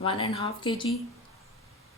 1.5 kg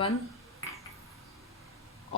1.